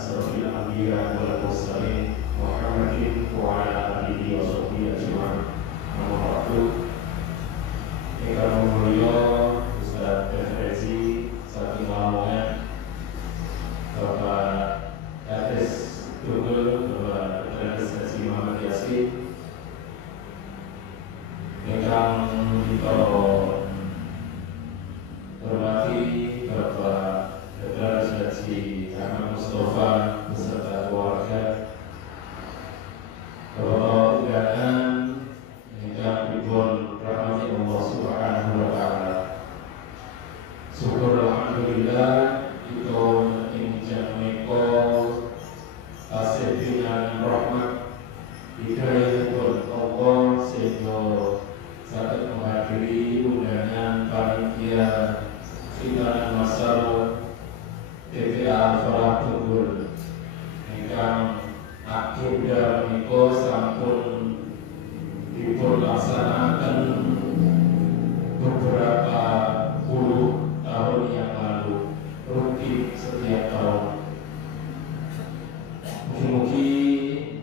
asrofil anbiya wal mursalin Muhammadin wa ala alihi wa sahbihi ajma'in. Amma ba'du. Ingkang mulya Ustaz Efrezi saking Lamongan, Bapak Hafiz Tunggul, Bapak Hafiz Haji Muhammad Yasin, ingkang kita hormati Bapak Hafiz Haji Ahmad Mustafa beserta keluarga, Bapak undangan ingkang dipun rahmati Allah Subhanahu wa taala. Syukur alhamdulillah kita injak menika tasih dengan rahmat hidayahipun Allah sehingga saged menghadiri undangan panitia khitanan masal TPA Farah Tunggul ingkang agenda menika sampun dipun laksanaken beberapa puluh tahun yang lalu, rutin setiap tahun. Mugi-mugi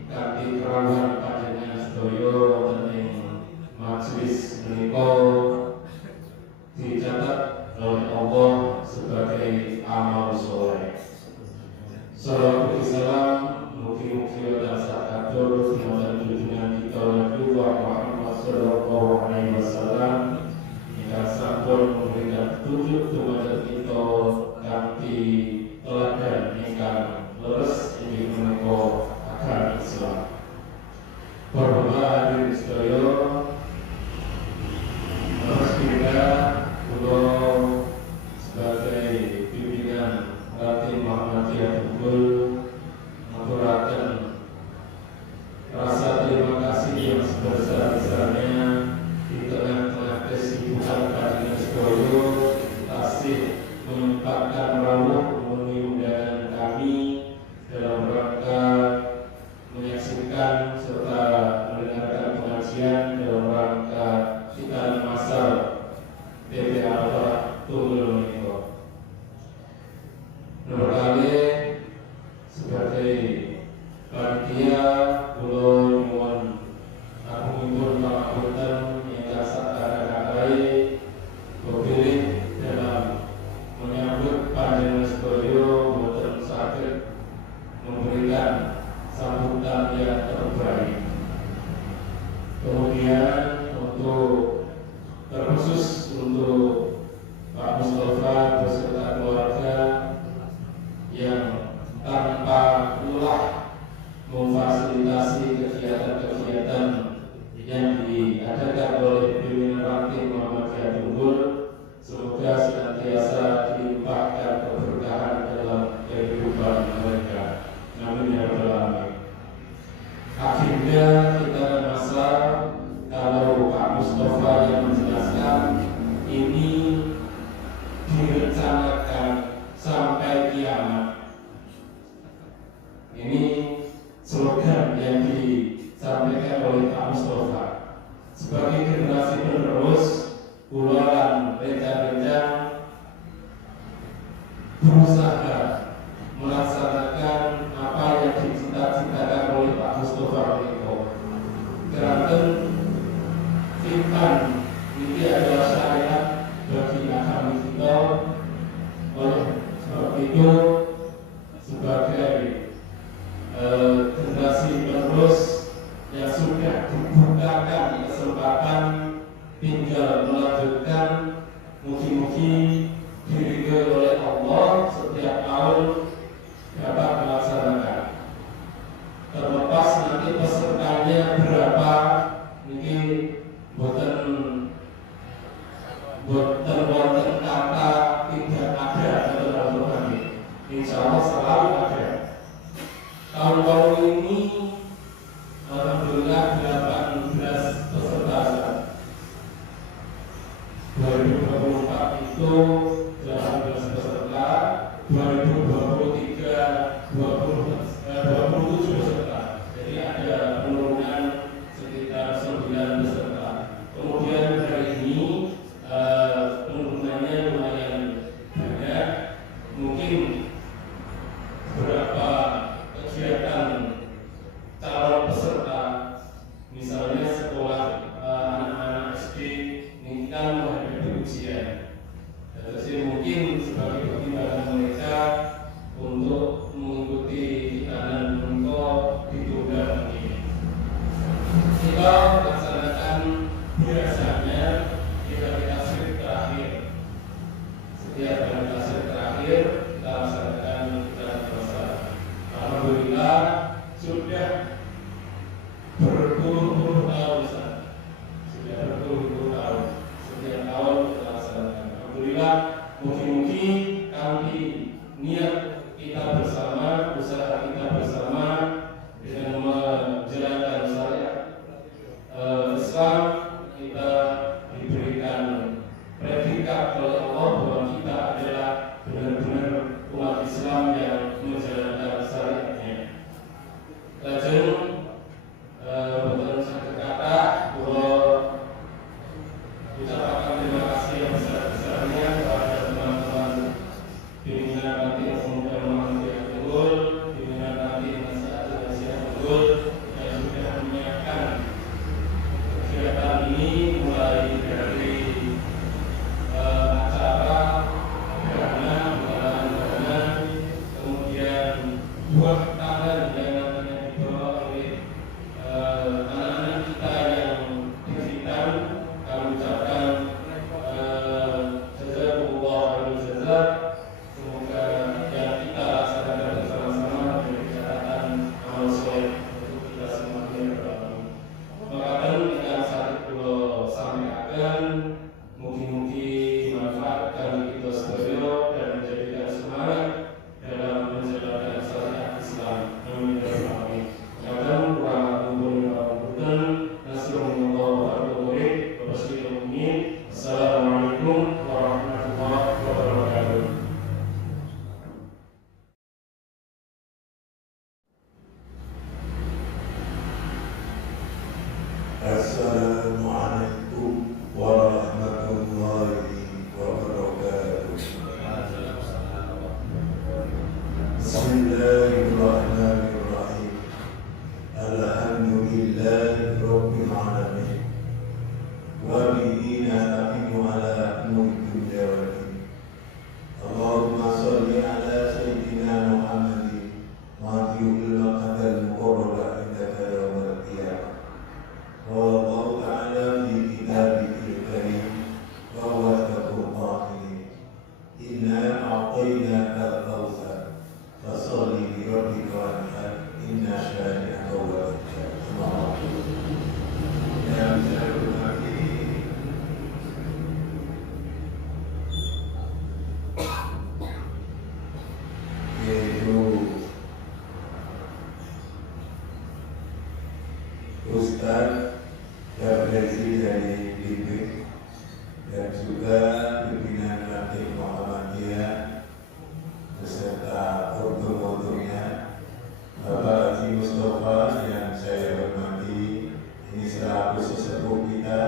kanthi kerawuhan panjenengan sedaya wonten ing majelis menika dicatat oleh Allah sebagai amal soleh. Salawat salam mugi-mugi tansah katur wonten junjungan kita Nabi Muhammad sallallahu alaihi wasallam ingkang sampun memberikan petunjuk dumateng kita kanthi teladan ingkang leres inggih menika agama Islam. Para hadirin sedaya, mestinya kula sebagai pimpinan Ratim Muhammadiyah Tunggul maturaken rasa terima kasih yang sebesar-besarnya di tengah-tengah kesibukan panjenengan sedaya tasih menyempatkan rawuh memenuhi undangan kami dalam rangka menyaksikan serta mendengarkan pengajian dalam rangka khitanan masal TPA Farah Tunggul menika. Nomor kali sebagai panitia kula nyuwun agungipun pangapunten ingkang sakadang-kadang kepilih dalam menyambut panjenengan sedaya boten saged memberikan sambutan yang terbaik. Kemudian untuk terkhusus untuk Pak Mustafa beserta keluarga yang tanpa lelah memfasilitasi kegiatan-kegiatan yang diadakan oleh pimpinan Ratim Muhammadiyah Tunggul, semoga senantiasa dilimpahkan keberkahan dalam kehidupan mereka. Amin ya rabbal alamin. Agenda kita masa kalau Pak Mustafa yang menjelaskan ini direncanakan sampai kiamat. Ini slogan yang disampaikan oleh Pak Mustafa. Sebagai generasi penerus, kula lan rekan-rekan berusaha melaksanakan apa yang dicita-citakan oleh Pak Mustafa itu. Keranten Firman ini adalah syariat bagi agama kita. Oleh sebab itu, sebagai generasi penerus yang sudah dibukakan kesempatan tinggal melanjutkan, mugi-mugi diridhoi oleh Allah setiap tahun dapat melaksanakan. Terlepas nanti pesertanya berapa, ini boten wonten kata tidak ada dalam Al-Quran. Insya Allah selalu ada. Tahun baru ini alhamdulillah 18 peserta. 2024 itu 18 peserta, 2023 27 peserta. Jadi ada penurunan sekitar 9 peserta. Kemudian hari ini penurunannya lumayan banyak. Mungkin beberapa sudah berpuluh-puluh tahun, setiap tahun kita laksanakan. Alhamdulillah, mungkin kami niat kita bersama, usaha kita bersama dengan menjalankan syariat Islam, kita diberikan predikat oleh Allah bahwa kita adalah benar-benar umat Islam yang menjalankan syariatnya. Lajeng betul saya kata bahwa ucapan terima kasih yang besar-besarnya kepada teman-teman pimpinan Kantin Pemuda Muhammadiyah Unggul, pimpinan Kantin Nasihat Unggul yang sudah menyiapkan kegiatan ini mulai dari acara dana, penggalangan, kemudian buah tangan yang nantinya dibawa oleh anak-anak kita yang didikan. Kami ucapkan jazakumullah khairan jazak. Semoga yang kita laksanakan bersama-sama menjadi catatan amal soleh untuk kita semua. Maka kita saat itu sampaikan mungkin manfaatkan kita sekalian dan menjadikan semangat dalam menjalankan syariat Islam. Amin ya rabbal alamin. Kadang kurang umur nasrullah wa al-murid wa basyiril mu'minin. Assalamualaikum warahmatullahi wabarakatuh. Assalamualaikum warahmatullahi wabarakatuh. Bismillahirrahmanirrahim. Alhamdulillahi rabbil alamin. Wa bihi nasta'inu ala umuri dunya wad din. Allahumma shalli ala sayyidina Muhammadin wa ati'il maqadal muqarraba indaka yaumil qiyamah. Allah Ta'ala fi kitabihil karim wa huwa asdaqul qa'ilin. Inna a'tainaka al-kautsar fasholli li rabbika wanhar inna syani'aka huwal abtar. Yang saya hormati yaitu Ustaz Referensi dari BIPIK dan juga pimpinan Kantin Muhammadiyah beserta ortu-ortunya, Bapak Haji Mustafa yang saya hormati, ini selaku sesepuh kita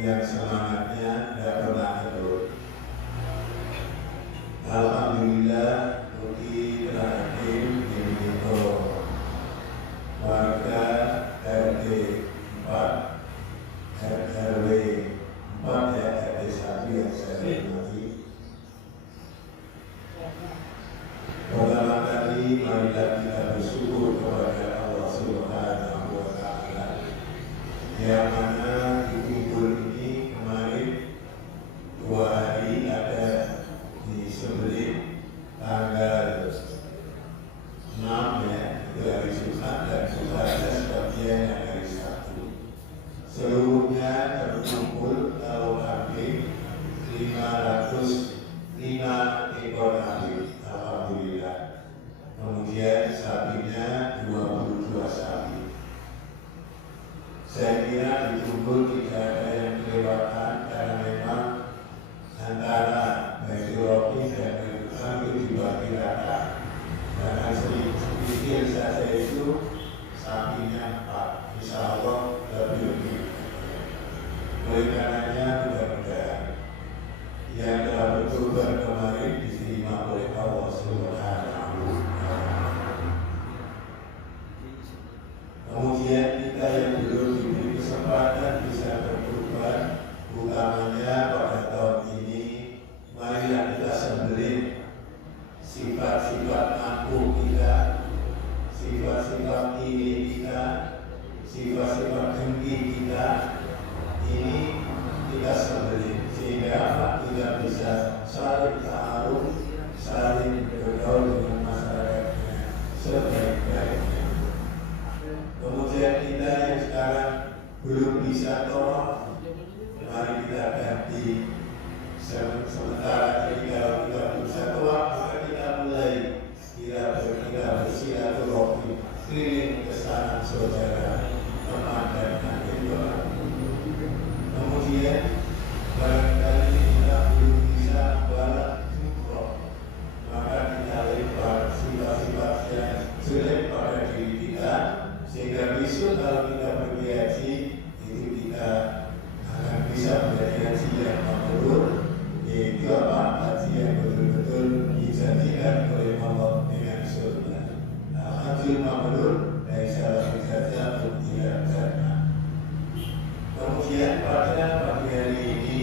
yang semangatnya tidak pernah kendor. Alhamdulillah, Uki telah hadir di warga RT 4 RW 4 ya, RT 1 yang saya hormati. Pertama kali marilah kita bersyukur kepada Allah Subhanahu wa Ta'ala yang mana di kumpul ini kemarin 2 hari ada di Sembelih tanggal 6 ya, itu hari Jumat, dan juga ada sebagian yang hari Sabtu. Seluruhnya terkumpul kalau kambing 505 ekor kambing. Alhamdulillah. Kemudian sapinya 22 sapi. Saya kira dikumpul tidak ada yang kelewatan karena memang antara Baitul Rofi dan Baitul Hampir dibagi rata. Karena sedikit saja itu sapinya 4, insya Allah lebih. Oleh karenanya mudah-mudahan yang telah berkorban kemarin diterima oleh Allah Subhanahu wa Ta'ala. Kemudian kita yang belum diberi kesempatan bisa berkorban, utamanya pada tahun ini, marilah kita sembelih sifat-sifat mampu kita, sifat-sifat iri kita, sifat-sifat dengki kita. Ini kita sembelih sehingga kita bisa saling ta'aruf, saling bergaul dengan masyarakatnya sebaik-baik. silaturahmi keliling kesanan saudara teman dan adik. Kemudian barangkali kita belum bisa membalas syukur, maka kita lempar sifat-sifat yang jelek pada diri kita, sehingga besok kalau kita pergi haji itu kita akan bisa menjadi haji yang mabrur, yaitu apa? Haji yang betul-betul dijanjikan oleh Allah dengan surga. Haji mabrur dari salah satu tidak jannah. Kemudian pada pagi hari ini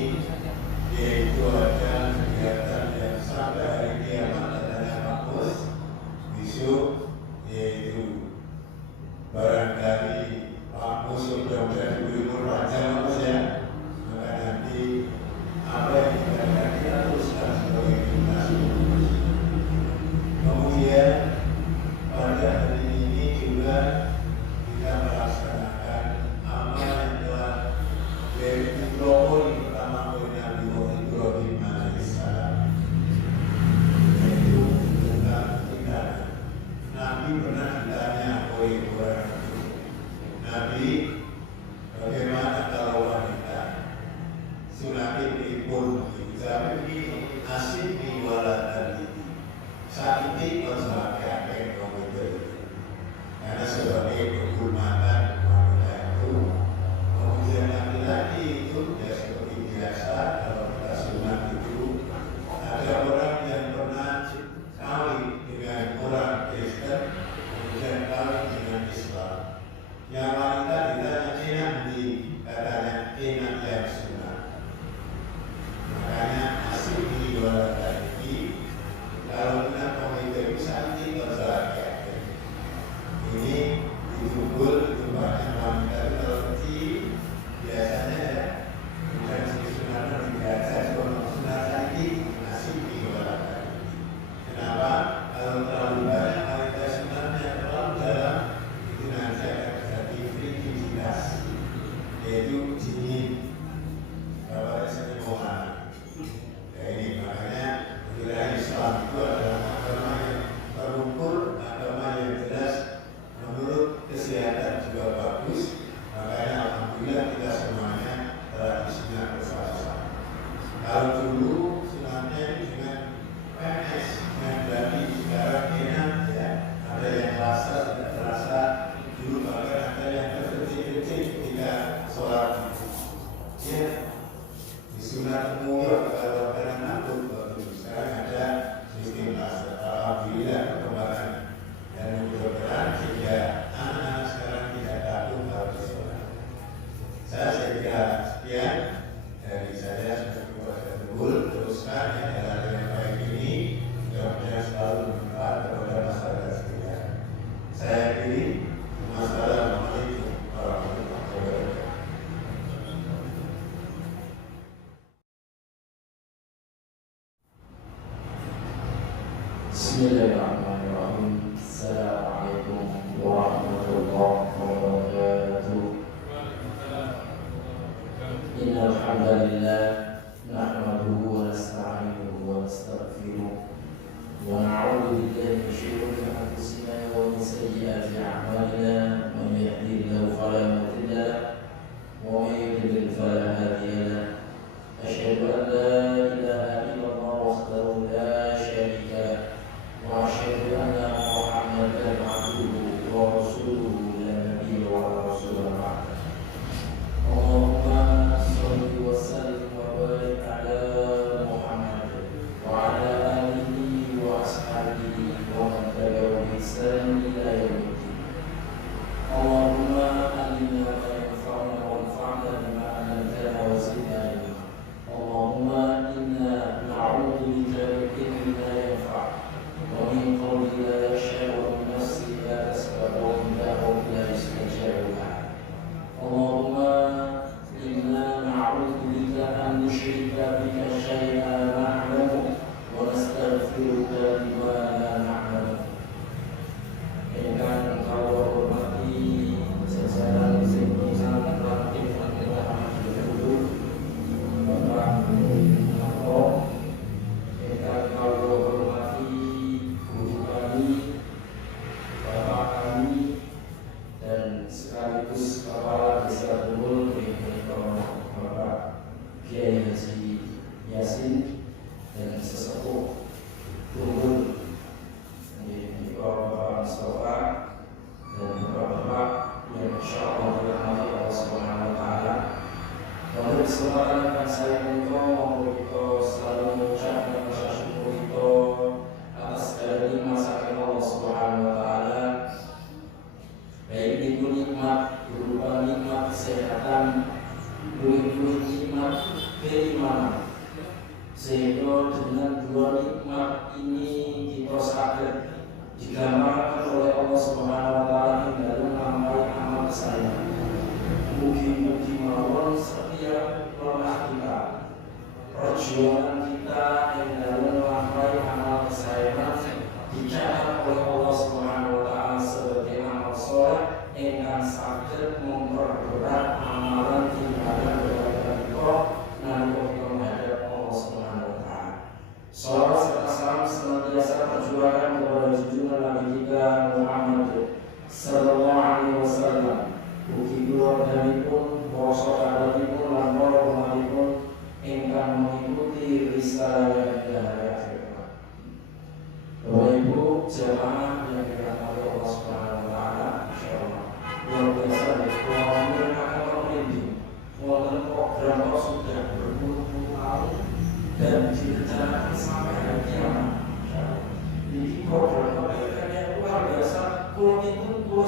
yaitu ada kegiatan yang sampai hari kiamat adanya Pak Mus besok, yaitu barangkali Pak Mus sudah diberi umur panjang Mas ya, maka nanti apa yang kita teruskan sebagai generasi. Kemudian pada hari ini juga kita melaksanakan amal yang telah dipromoi pertama oleh Nabi Ibrahim alaihissalam, yaitu tentang pernikahan. Nabi pernah ditanya oleh orang itu, Nabi, bagaimana kalau wanita sunati pripun jadi nasib diwaladan ini saat ini konsultasi karena sebagai penghormatan wanita itu. Kemudian laki-laki itu ya seperti biasa, kalau kita sunat itu ada orang yang pernah kawin dengan orang Kristen, kemudian kawin dengan Islam. Yang wanita ditanya enak di katanya enak yang sunat. Makanya asik di luar ini kalau kita komite bisa ini konsultasi. Ini dihubul itu banyak wanita kalau kecil biasanya ya bukan sunatan dibaca sebelum sunatan ini masih diwalakan. Kenapa? Kalau terlalu banyak wanita sunatnya terlalu dalam itu nanti akan terjadi friki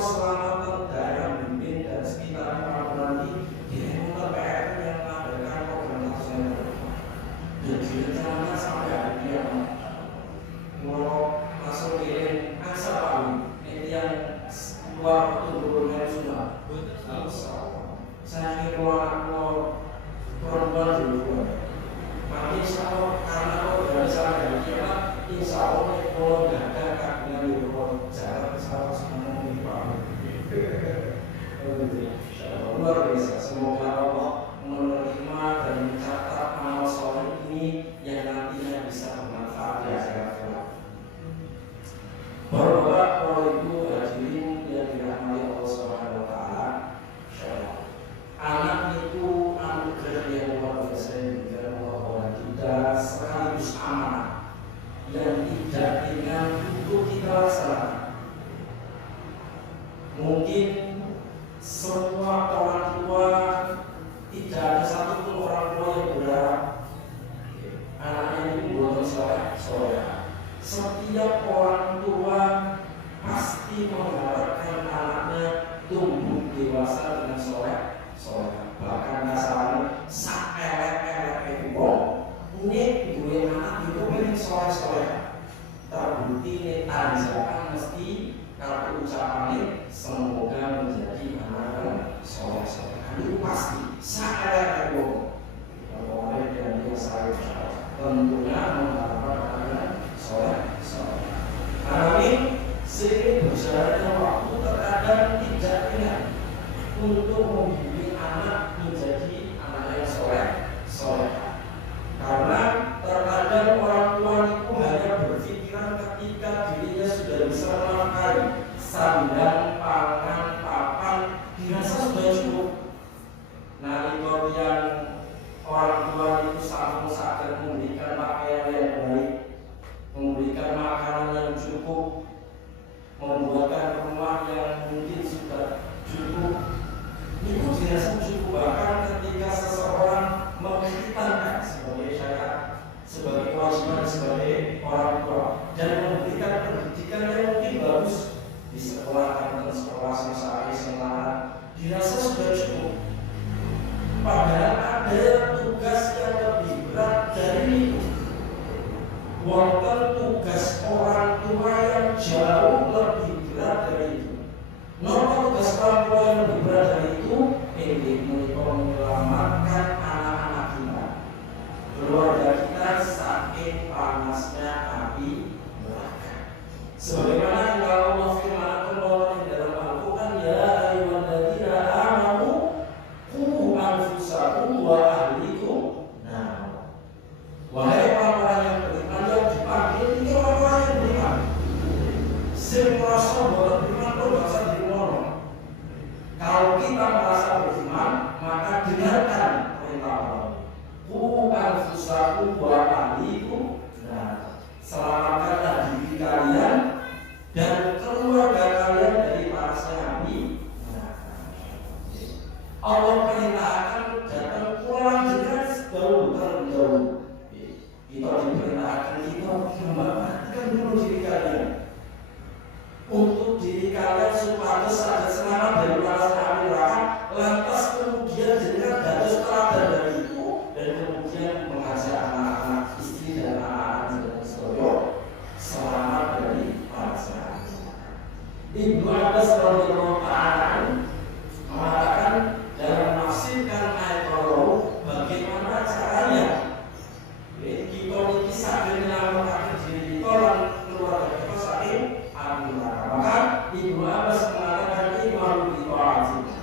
selama daerah Bimbing dan sekitar Pamulangi direncanakan PR yang mengadakan program nasional dan direncanakan sampai hari kiamat. Mau masuk kirim angsa paling ini yang luar turunnya sudah saya kira mau perempuan dulu maka insya Allah karena kalau dari sana dari kiamat insya Allah kalau nggak ada kagungan di luar jalan pesawat semua di Palu luar biasa. Semoga Allah menerima dan mencatat amal soleh ini yang nantinya bisa bermanfaat di akhirat kelak. Bapak, Ibu, hadirin yang dirahmati Allah Subhanahu wa taala. Anak itu anugerah yang luar biasa yang diberikan Allah kepada kita sekaligus amanah yang tidak ringan untuk kita laksanakan. Mungkin semua orang tua tidak ada satupun orang tua yang berharap anaknya itu buat soleh. Setiap orang tua pasti mengharapkan anaknya tumbuh dewasa dengan soleh. Bahkan dasarnya sak elek wong ini duwe anak itu pengen soleh. Terbukti ini tanjakan mesti kalau ucapannya semoga menjadi anak soleh. Itu pasti sak elek wong. Kalau oleh dan dia saya tentunya mengharapkan anak soleh. Amin. Seiring berjalannya waktu terkadang tidak ringan untuk membimbing anak menjadi anak yang soleh. Karena terkadang orang tua itu hanya berpikiran ketika dirinya sudah bisa menafkahi sandang, pangan, papan, dirasa sudah cukup. Nah, itu yang orang tua itu sanggup sadar memberikan pakaian yang baik, memberikan makanan yang cukup, membuatkan rumah yang mungkin sudah cukup. Itu dirasa cukup. Bahkan ketika seseorang menitipkan sebagai syarat, sebagai kewajiban sebagai orang tua dan memberikan pendidikan yang mungkin bagus di sekolah dan sekolah selesai semangat, dirasa sudah cukup. Padahal ada tugas yang lebih berat dari itu. Walaupun tugas orang tua yang jauh lebih berat dari itu. Nomor tugas orang tua yang lebih berat dari itu, ini menyelamatkan anak-anak kita, keluarga kita saking panasnya api neraka. Sebagaimana yang Allah firmankan di dalam Al-Quran, ya ayyuhalladzina amanu qu anfusakum wa ahlikum nar. Wahai orang-orang yang beriman, yang dipanggil ini orang-orang yang beriman. Sing merasa bahwa beriman itu bahasa dimono. Kalau kita merasa beriman, maka dengarkan perintah Allah. Qu anfusakum wa ahlikum nar. Selamatkanlah diri kalian dan keluarga kalian dari panasnya api neraka. Allah perintahkan datang pulang dengan terlebih. Kita diperintahkan kita memperhatikan dulu diri kalian. Untuk diri kalian supaya ada selamat dari panasnya api neraka, lantas kemudian jadikan dados teladan dari itu dan kemudian mengajak anak-anak, istri dan anak-anak dan sebagainya selamat dari panasnya api. Ibnu Abbas radhiyallahu ta'ala mengatakan dalam menafsirkan ayat Allah bagaimana caranya kita ini sakit menyelamatkan diri kita dan keluarga kita sakit api neraka. Maka Ibnu Abbas mengatakan imalu bi ta'atillah.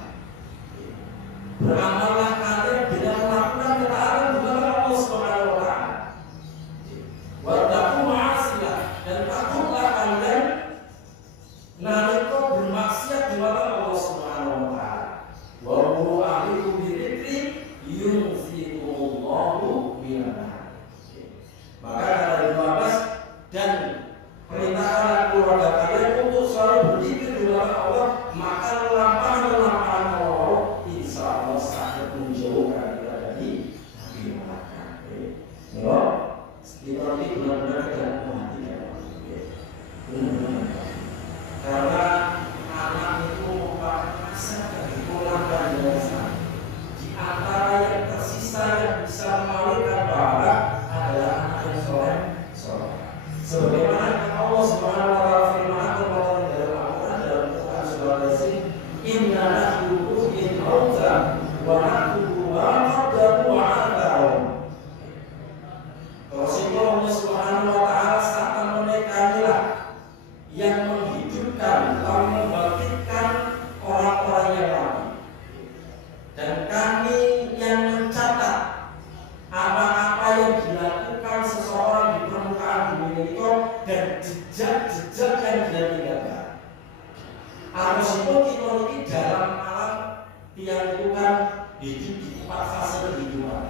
Beramallah kalian dengan melakukan ketaatan kepada Allah Subhanahu wa taala. Wa taqu ma'asilah, dan takutlah kalian nalika bermaksiat di hadapan Allah Subhanahu wa taala. Wa hum ahlikum bidzikri yunzilullahu minan. Maka kata Ibnu Abbas, dan perintahkan keluarga kalian untuk selalu berzikir di hadapan Allah, maka lampahan Allah insya Allah sangat menjauhkan kita dari api neraka. Kita ini benar-benar tidak memperhatikan. Karena anak itu hidup di 4 fase kehidupan.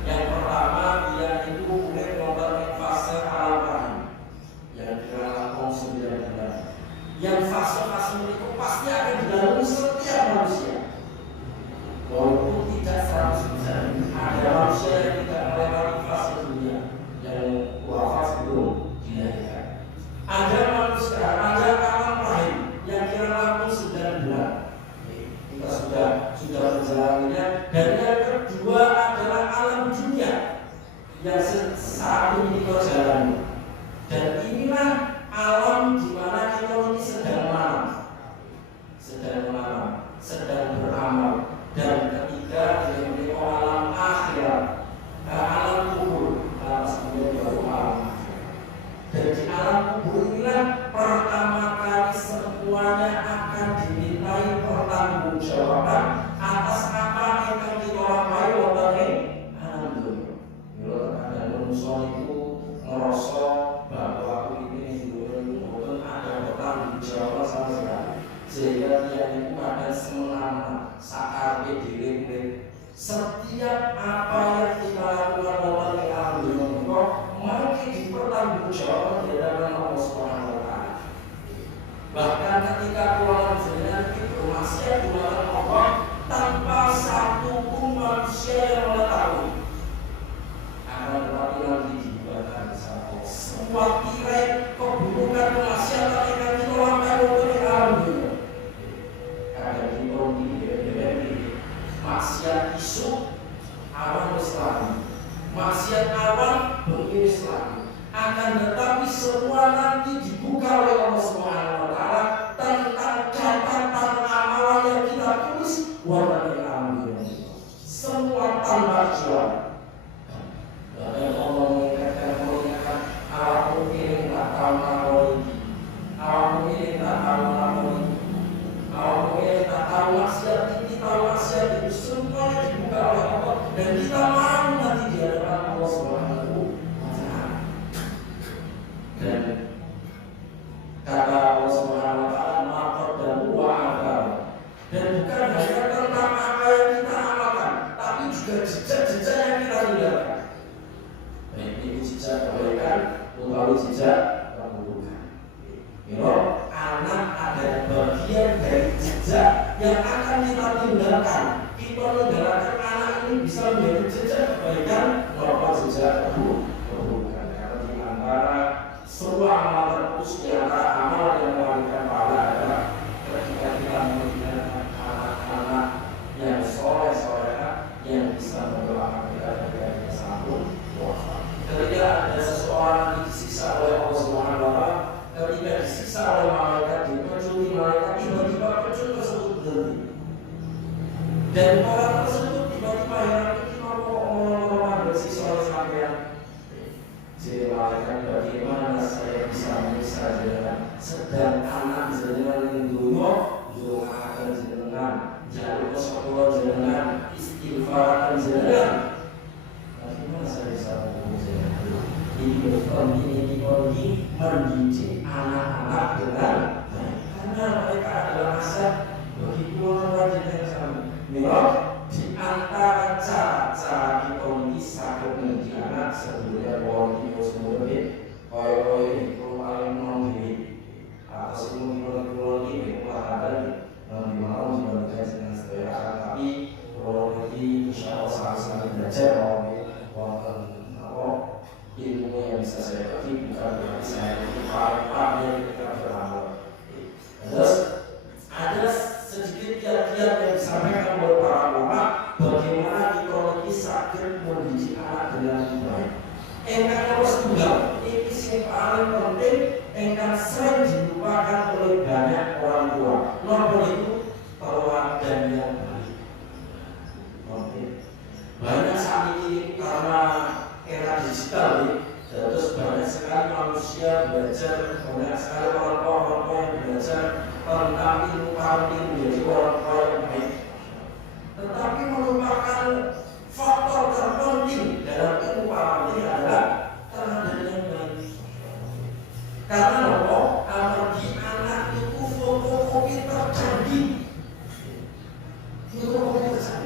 Yang pertama dia itu mulai melalui fase alam rahim yang dilakukan 9 bulan. Yang fase-fase itu pasti akan dilalui setiap manusia. Walaupun tidak 100%, ada manusia yang tidak melewati fase dunia yang wafat sebelum dilahirkan. Ada manusia, ada alam rahim yang kira-kira 9 bulan. Kita sudah berjalannya. Dan yang kedua adalah alam dunia yang saat ini kita jalani. Dan inilah alam di mana kita ini sedang menanam, sedang beramal. Dan ketiga yaitu alam akhirat, alam kubur, alam sebelum baru alam akhirat. Dan di alam kubur inilah pertama kali semuanya akan dimintai pertanggungjawaban atas apa yang kita lakukan wonten ing alam dunya. Mila kadang manusia itu ngerasa bahwa ini mboten ada pertanggungjawaban sama sekali. Sehingga dia itu pada semena saat diri setiap apa yang kita lakukan wonten ing alam dunya menika mari dipertanggungjawabkan di hadapan Allah Subhanahu wa taala. Bahkan ketika kula jenengan itu bermaksiat di hadapan Allah tanpa satu pun manusia yang mengetahui, akan tetapi nanti dibuatkan satu semua tirai keburukan kemaksiatan yang kita lakukan wonten ing alam dunya. Kadang kita di maksiat isu awan Islam, maksiat awan bengi Islam. Akan tetapi semua nanti dibuka oleh Allah Subhanahu wa taala tentang catatan amalan yang kita tulis wonten ing alam dunya. Semua tanpa kecuali. Dan Allah mengingatkan awakmu ini tak tahu ngalor iki. Awakmu ini tak tahu ngalor iki. Awakmu ini tak tahu maksiat iki, tahu maksiat itu semuanya dibuka oleh Allah dan kita mau nanti di hadapan Allah Subhanahu wa taala. Dan kata Allah Subhanahu wa taala maqad dan wa'afal. Dan bukan hanya tentang apa yang kita amalkan, tapi juga jejak-jejak yang kita tinggalkan. Baik itu jejak kebaikan atau jejak keburukan. Anak ada bagian dari jejak yang akan kita tinggalkan. Kita meninggalkan anak ini bisa menjadi jejak kebaikan maupun jejak keburukan. Karena di antara semua amalan terus di antara amalan yang melahirkan pahala adalah ketika kita meninggalkan anak-anak yang soleh-soleha yang bisa mendoakan kita dari satu wafat. Ketika ada seseorang disiksa oleh Allah Subhanahu wa taala, ketika disiksa oleh malaikat, dipecuti malaikat, tiba-tiba pecul tersebut berhenti. Dan orang tersebut tiba-tiba heran, kenapa orang-orang bersiksa oleh sampean? Jadi malaikat, bagaimana saya bisa menyiksa jenengan? Sedang anak jenengan yang dunia akan jenengan, jalur sepuluh jenengan, istighfar jenengan. Bagaimana saya bisa menghubungi jenengan? Ini mendidik anak-anak dengan karena mereka adalah aset bagi keluarga jenengan kami. Mila di antara cara-cara kita ini sakit mendidik anak sebelumnya bahwa kita sebelumnya kaya ini perlu paling menanggung atas ilmu ini ada di mana dibandingkan dengan sejarah, tapi kalau ini insya Allah sangat belajar ilmu yang bisa saya petik bukan berarti saya paling yang kita beramal. Terus ada sedikit kiat-kiat yang disampaikan oleh para ulama bagaimana kita sakit mendidik anak dengan baik. Engkang harus tunggal ini yang paling penting, engkang sering dilupakan oleh banyak orang tua. Nomor itu teladan yang baik. Banyak saat ini karena era digital ini, terus banyak sekali manusia belajar, banyak sekali orang tua yang belajar tentang ilmu parenting menjadi orang tua yang baik. Tetapi merupakan faktor terpenting dalam ilmu parenting adalah teladan yang baik. Karena apa? Apalagi anak itu fotokopi tercanggih, fotokopi tercanggih.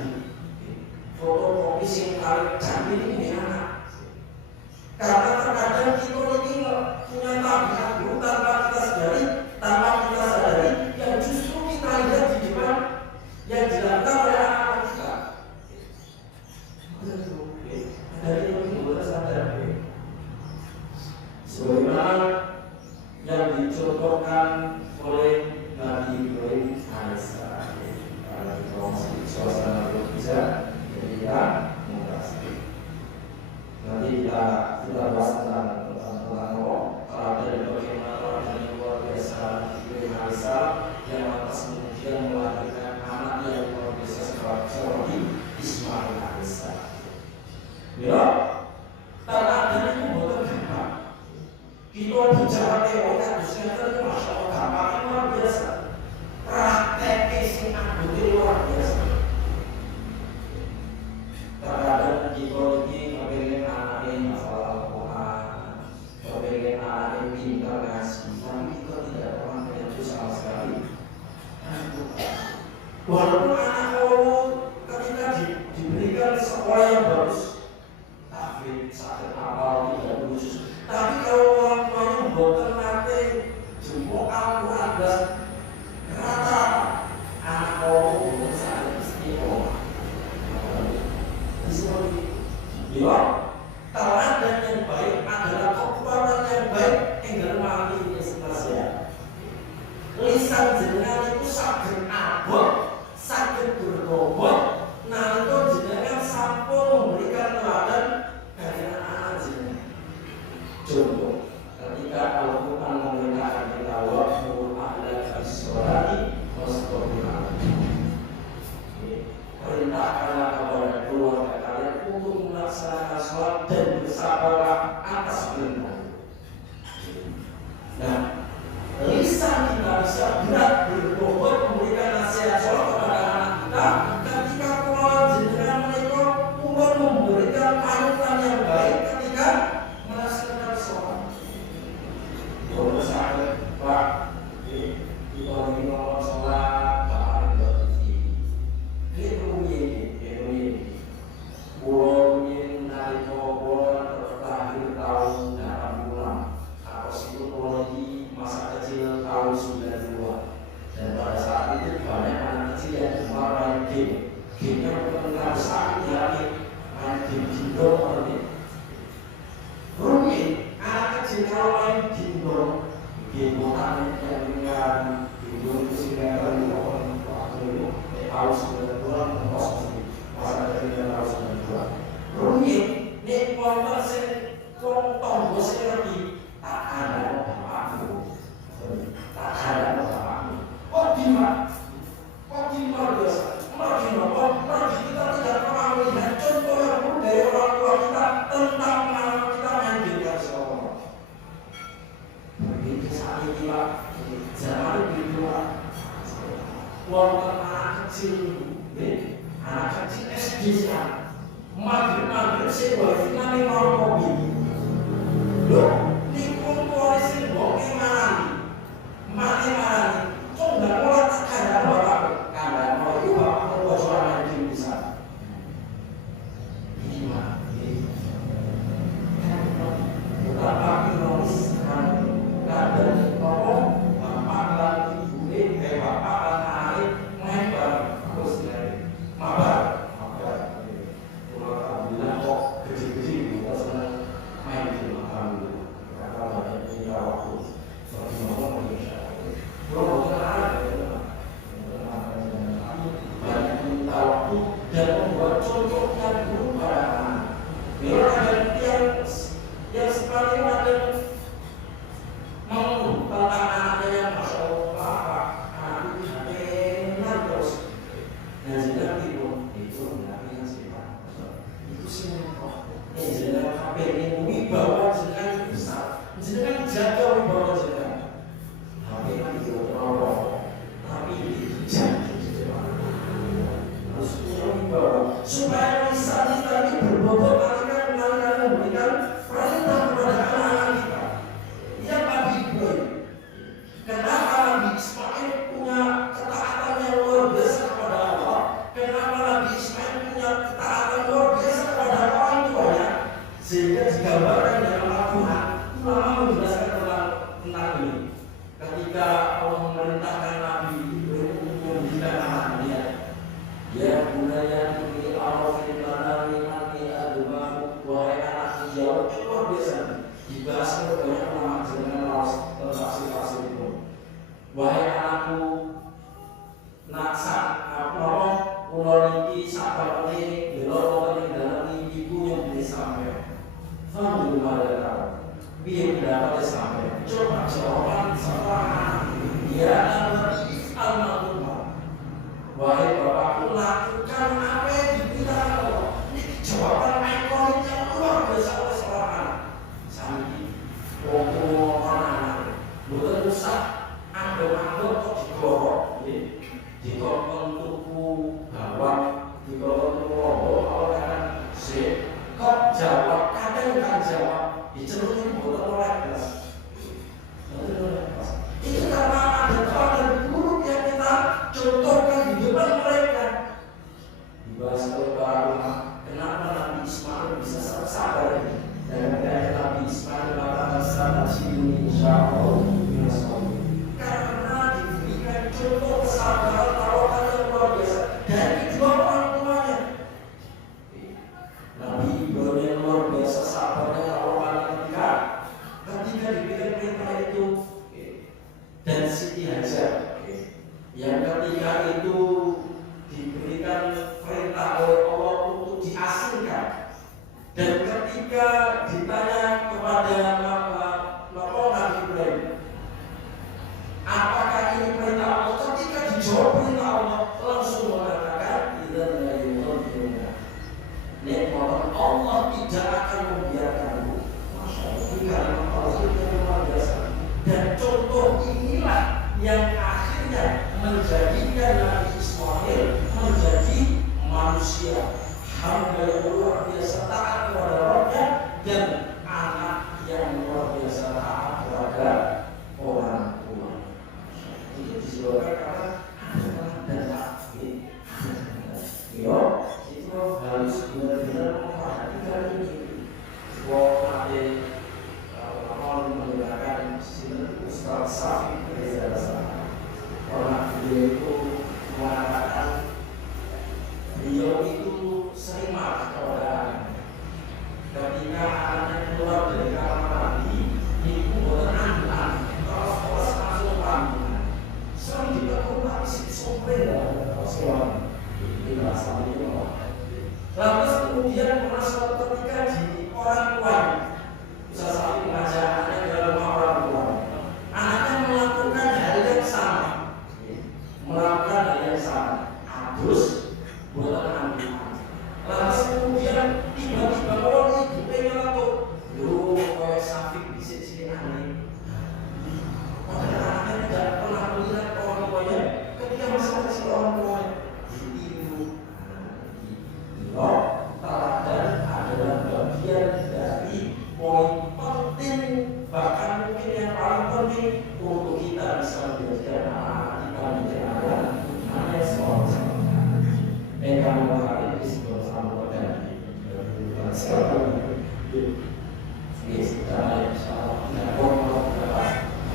Walaupun anak kamu ketika diberikan sekolah yang bagus, tapi sakit apal tidak khusus. Tapi kalau orang tuanya bukan nanti jempol Al-Quran dan rata anak kamu bukan sakit istiqomah. Seperti itu. Teladan yang baik adalah kekuatan yang baik yang dalam hati ini sebenarnya. Lisan jenengan itu saged abot, saged berbobot, nalika jenengan sampun memberikan teladan dari anak-anak jenengan. Contoh, ketika Al-Quran memerintahkan kita wa'mur ahlaka bis-sholati wastabir 'alaiha. Perintahkanlah kepada keluarga kalian untuk melaksanakan sholat dan bersabarlah atas perintah. Nah, lisan kita bisa berat berbobot memberikan nasihat sholat kepada anak kita ketika keluarga jenengan mereka pun memberikan panutan yang baik ketika melaksanakan sholat. Kalau misalnya Pak, kita ingin ngomong sholat, Pak itu pulau ini dari pulau terakhir tahun 80-an atau psikologi masa kecil tahun 90-an, dan pada saat itu banyak anak kecil yang cuma main game. Game-nya bukan sakit hati, main game dindong seperti rumit. Anak kecil kalau main dindong, game botan yang dengan dindong itu sinetron waktu itu tahun 90-an masa kecil tahun 90-an. Rumit, nek motor sing tombol sing lagi tak ada bapakmu. Tak ada bapakmu. Oh luar biasa. Pergi kita tidak pernah melihat contoh yang buruk dari orang tua kita tentang pengalaman kita main game sekolah. Begitu saat ini Pak, zaman begitu Pak. Wonten anak kecil, anak kecil SD sekarang. Maghrib sing wae nang mau kopi. Lho, niku polisi mbok mati marani. Coba ora tak kandhane bapak. Kandhane iki bapak kok suara iki bisa. Iki mati. Betapa ironis kan kadang ngomong bapak lan ibu bapak lan anak main bareng terus dari mabar. Kecil-kecil kita senang main di makan dulu karena banyak punya waktu seperti ngomong belum ada banyak minta waktu dan membuat contoh yang buruk pada anak. Bila ada yang sekali ada mengeluh tentang anaknya yang masya Allah anak itu enak terus dan sedang itu mengenai sifat itu semua. Jenengan kabeh wibawa jenengan besar, jenengan jaga wibawa jenengan. Tapi itu ora, tapi dijaga harus punya wibawa supaya lisan kita ini berbobot ketika memberikan perintah kepada anak-anak kita. Ya Pak Ibu, kenapa Nabi Ismail punya ketaatan yang luar biasa kepada Allah? Kenapa Nabi Ismail punya ketaatan luar biasa kepada orang tuanya? Sehingga digambarkan dalam Al-Quran, ulama menjelaskan tentang ini. Ketika Allah memerintahkan Nabi Ibrahim untuk mendidik anaknya, ya bunaya ini Allah firman ini adumahu wahai anak jawab luar biasa. Dibahas oleh banyak ulama dengan tafsir itu. Wahai anakku, naksa apa ulo niki sapane delok ing dalam ibu yang disampaikan. Faham pada biar dapat sampai. Coba jawaban setelah ya almarhum. Wahai bapakku, lakukan apa yang diberitakan Allah. Ini jawaban ikonik yang luar biasa oleh seorang anak. Sami anak bukan rusak, andong-andong kok digorok, digorok tuku bawang, digorok tuku lombok, kalau kan kok jawab, kadang kan jawab dicelurin bukan oleh kelas. Itu karena ada teladan buruk yang kita contohkan di depan mereka. yang ketika itu diberikan perintah oleh Allah untuk diasingkan, dan ketika ditanya kepada Nabi Ibrahim, apakah ini perintah Allah? Ketika dijawab perintah Allah, langsung mengatakan nikmat Allah tidak akan membiarkanmu. Masya Allah, ini kalimat tauhid yang luar biasa. Dan contoh inilah yang akhirnya menjadikan Nabi Ismail menjadi manusia hamba yang luar biasa taat kepada Rabbnya, dan anak yang luar biasa taat kepada orang tua. Itu disebabkan karena ada dan takdir. Yo, itu harus benar-benar memperhatikan ini. Wong ade kalau menggunakan Ustaz Syafiq Reza Hasan, orang beliau itu mengatakan beliau itu sering marah kepada ketika anaknya keluar dari kamar mandi, ibu berenang terus langsung pamit. Sering ditegur tapi sopir lah, ini bahasa ini. Lalu kemudian pernah suatu ketika di orang tua, bisa sampai mengajak anaknya ke rumah orang tua, anaknya melakukan hal yang sama, terus buatan anak. Lalu kemudian tiba-tiba orang ibu pengen tuh, lu kayak Syafiq di sini aneh. Padahal anaknya tidak pernah melihat orang tuanya ketika masa kecil orang tuanya. Teladan adalah bagian dari poin penting, bahkan mungkin yang paling penting untuk kita bisa menjadikan anak kita menjadi anak yang seorang kamu hari ini sebelum sama pada sekarang kita insyaallah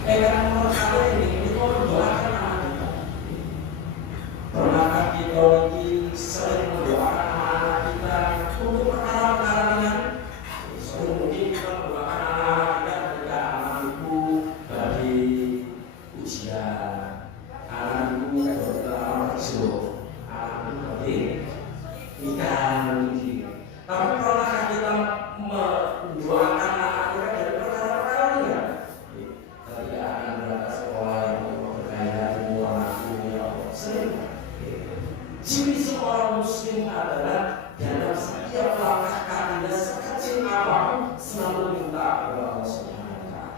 kamu hari ini itu mendoakan anak kita. Pernahkah kita ini sering mendoakan untuk perkara-perkara ringan? Sering mungkin kita mendoakan anak kita ketika anak ibu bagi ujian, anak ibu dalam tersebut, anak ibu bagi ikan begini. Tapi pernahkah kita mendoakan anak kita dari perkara-perkara ringan? Ketika anak berangkat sekolah yang berkaitan dengan anakku, ya Allah, sering. Ciri seorang muslim adalah dalam setiap langkah kakinya sekecil apapun selalu minta kepada Allah Subhanahu wa Ta'ala.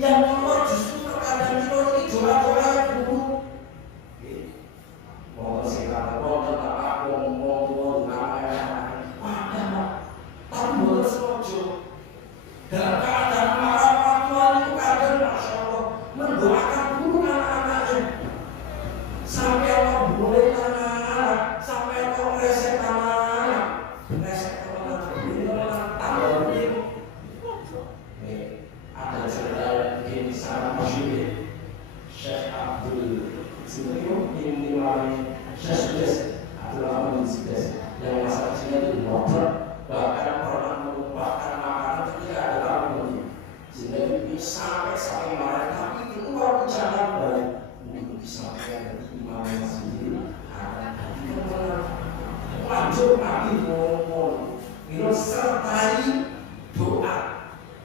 Yang kedua justru terkadang kita ini doa-doa yang buruk. Mau sekarang mau tetap aku mau tapi boleh setuju. Dalam keadaan marah orang tua itu kadang masya Allah mendoakan buruk anak-anaknya. Sampai Allah boleh tanah, sampai Allah resek tanah, ini malah tambah begini. Ada cerita begini sama masyhur Syekh Abdul Sumio ini mulai Syekh Abdul Rahman bin Sides yang masa kecilnya itu dokter, bahkan pernah melupakan makanan ketika ada tamu, sehingga sampai marah tapi keluar ke jalan balik disampaikan imam sendiri lanjut Nabi ngomong ini sertai doa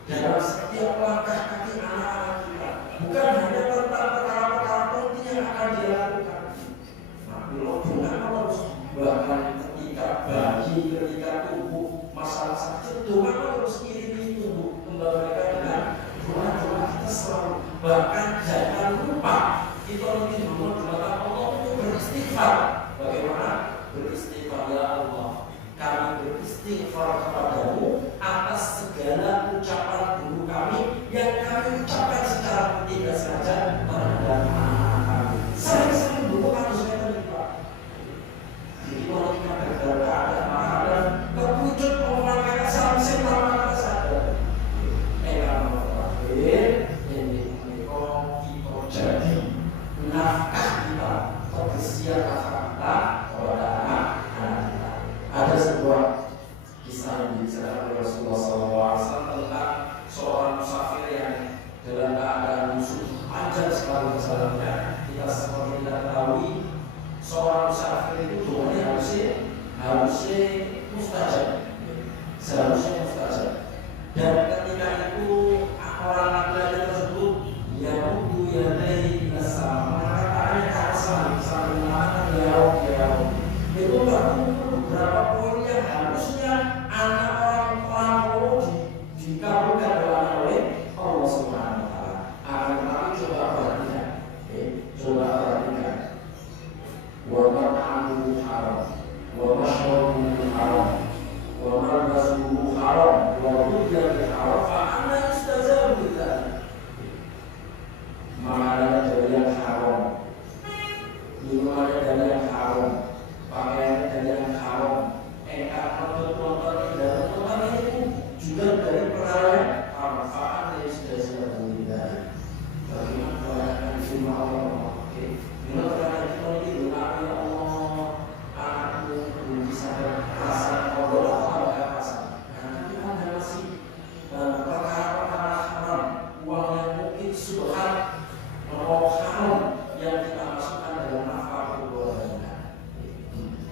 dalam setiap langkah kaki anak-anak kita, bukan hanya tentang perkara-perkara penting yang akan dia lakukan, tapi doa harus bahkan ketika bayi, ketika tumbuh masa-masa kecil, doa harus iringi tumbuh kembali mereka dengan doa-doa kita selalu, bahkan jangan lupa kita lebih dulu kepada Allah untuk beristighfar. Bagaimana beristighfar? Ya Allah, kami beristighfar kepadamu atas segala ucapan dulu kami yang kami ucapkan secara tidak sengaja terhadap anak kami. Sering-sering dulu harus kita lupa. Jadi kalau kita berdoa ada marah kewujud memakai sampai tanpa sadar. Ini kok jadi nafkah kita, kebersihan nafkah kita kepada anak-anak kita. Ada sebuah kisah yang diceritakan oleh Rasulullah SAW tentang alaihi wasallam. Kita seperti kita ketahui seorang musafir itu doanya harusnya mustajab, seharusnya mustajab. Dan ketika itu orang laki-laki tersebut ya dari nasab mengatakannya ke atas sambil mengatakan ya Rob. Itu beberapa poin yang harusnya anak orang dikabulkan doanya oleh Allah Subhanahu wa taala. Akan tetapi coba perhatikan. Wa mat'amuhu haram, wa mashrabuhu haram, wa malbasuhu haram, wa ghudhiya bil haram, fa anna yustajabu lidzalik. Makanannya dari yang haram, minumannya dari yang haram, pakaiannya dari yang haram, nonton itu juga dari perkara yang haram. Fa anna yustajabu lidzalik. Bagaimana melakukan firman Allah? Bila terkadang kita ini doa ya Allah, anakku belum bisa berasa, Allah atau berasa. Tapi ada masih perkara-perkara haram, uang yang mungkin subhan, haram yang kita masukkan dalam nafkah keluarga.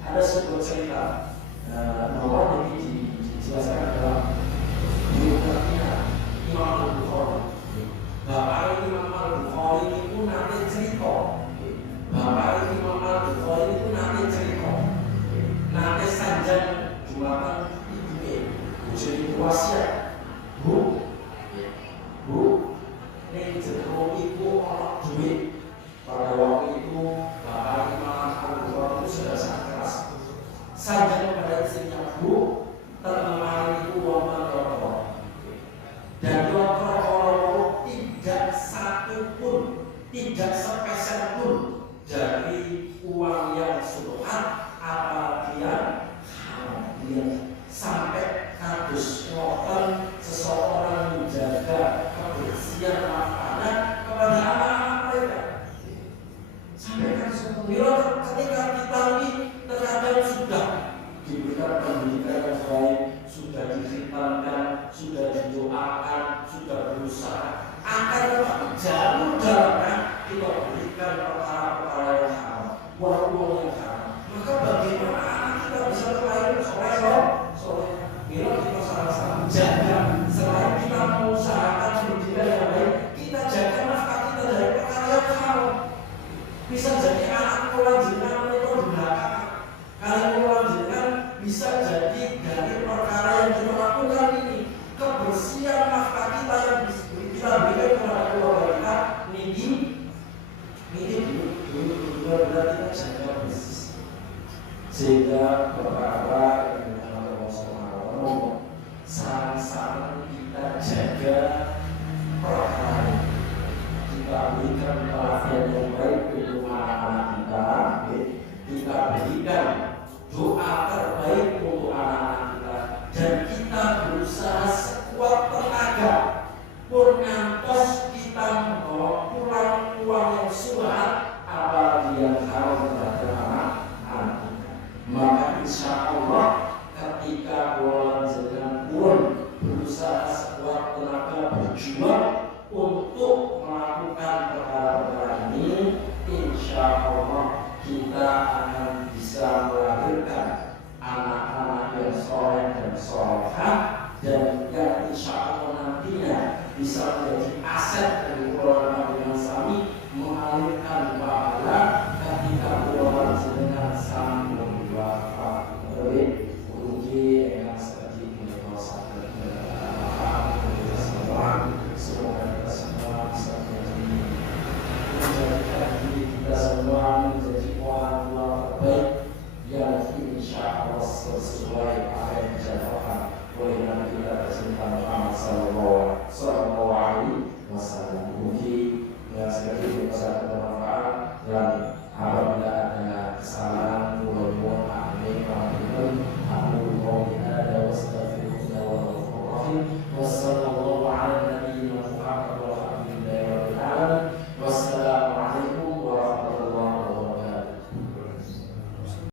Ada sebuah cerita, bahwa ini dijelaskan dalam biografinya Imam Al-Bukhari. Bapak Imam Al-Bukhari itu nanti cerita. Bapak Imam Al-Bukhari itu nanti cerita. Nanti sanjang jumatan ibu jadi wasiat. Bu, ini jero ibu orang duit. Pada waktu itu Bapak Imam Al-Bukhari itu sudah sangat keras. Sanjang pada istrinya, Bu, terkemarin itu uang rokok. Dan uang rokok tidak satu pun, tidak sepeser pun dari uang yang subhan apalagi yang haram. Sampai kardus ngoten seseorang menjaga kebersihan makanan kepada anak-anak mereka. Sampai kardus ketika kita ini terkadang sudah diberikan pendidikan yang baik, sudah dikhitankan, sudah didoakan, sudah berusaha, akan tetapi jauh dalamnya kita berikan perkara-perkara yang haram, uang yang haram. Maka bagaimana anak kita bisa terlahir soleh? Bila kita sama-sama jaga, selain kita mengusahakan pendidikan yang baik, kita jaga nafkah kita dari perkara yang haram. Bisa jadi anak kelanjutan itu belakang. Kalau kelanjutan bisa jadi dari perkara yang kita lakukan ini, kebersihan nafkah kita yang kita berikan kepada keluarga kita, ini benar-benar kita jaga bersih. Sehingga perkara yang Allah SWT sarang-sarang kita jaga perkara ini. Kita berikan perhatian yang baik untuk anak-anak kita. Kita berikan doa terbaik untuk anak-anak kita. Dan kita berusaha sekuat tenaga pun ngantos kita membawa pulang uang yang subhan apalagi yang haram terhadap anak-anak kita. Maka insya Allah ketika bulan jenengan pun berusaha sekuat tenaga berjuang untuk melakukan perkara-perkara ini, insya Allah kita akan bisa melahirkan anak-anak yang soleh dan solehah, dan yang insya Allah nantinya bisa menjadi aset dari keluarga dengan sami, mengalirkan pahala ketika keluarga dengan sami wafat. Uji yang sekali menyelesaikan semoga kita semua bisa menjadikan diri kita semua menjadi orang tua terbaik yang insya Allah sesuai apa yang dijadwalkan oleh Nabi kita tercinta Muhammad Sallallahu Alaihi Wasallam. Uji yang sekali bermanfaat dan harap